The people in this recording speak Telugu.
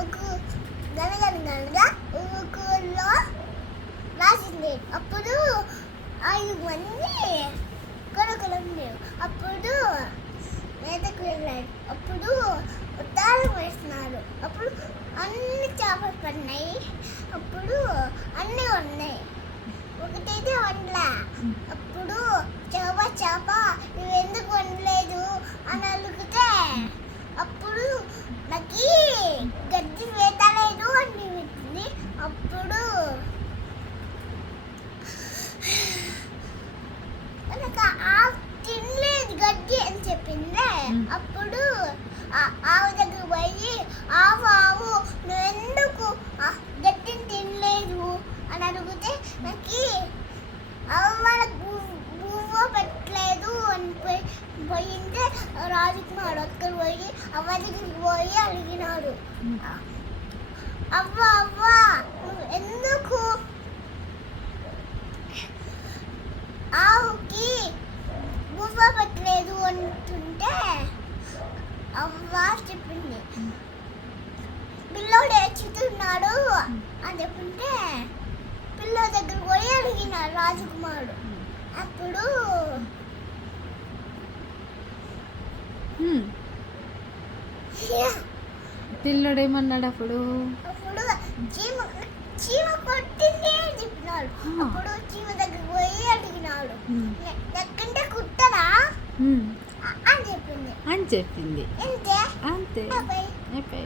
ఒక గనగనగనగా ఊరులో రాసింది. అప్పుడు 5 మంది కొడుకులు ఉండేవి. అప్పుడు వేటకు వెళ్ళాడు. అప్పుడు ఉత్తారం వేస్తున్నారు. అప్పుడు అన్ని చేపలు పడినాయి. అప్పుడు అన్నీ ఉన్నాయి. ఒకటైతే వండలా. అప్పుడు చేప నువ్వు ఎందుకు వండలేదు అని అడిగితే అప్పుడు నాకు గడ్డి వేటలేదు అని పెట్టింది. అప్పుడు నాకు తినలేదు గడ్డి అని చెప్పింది. అప్పుడు ఆవు దగ్గర పోయి ఆవు నువ్వెందుకు గడ్డిని తినలేదు అని అడిగితే నాకు పువ్వు పెట్టలేదు అని పోయింటే రాజకుమారుడు అక్కడ పోయి అవ్వ దగ్గరికి పోయి అడిగినాడు. అవ్వ నువ్వు ఎందుకు ఆవుకి పువ్వు పెట్టలేదు అంటుంటే అవ్వ చెప్పింది పిల్లోడు ఏడ్చుతున్నాడు అని చెప్పింటే పిల్లో దగ్గర పోయి అడిగినాడు రాజకుమారుడు. అప్పుడు పిల్లడు ఏమన్నాడు? అప్పుడు చీమ కొట్టింది అని చెప్పినాడు. అప్పుడు చీమ దగ్గర పోయి అడిగినాడు ఎక్కంటే కుట్టరా అని చెప్పింది. అంతే.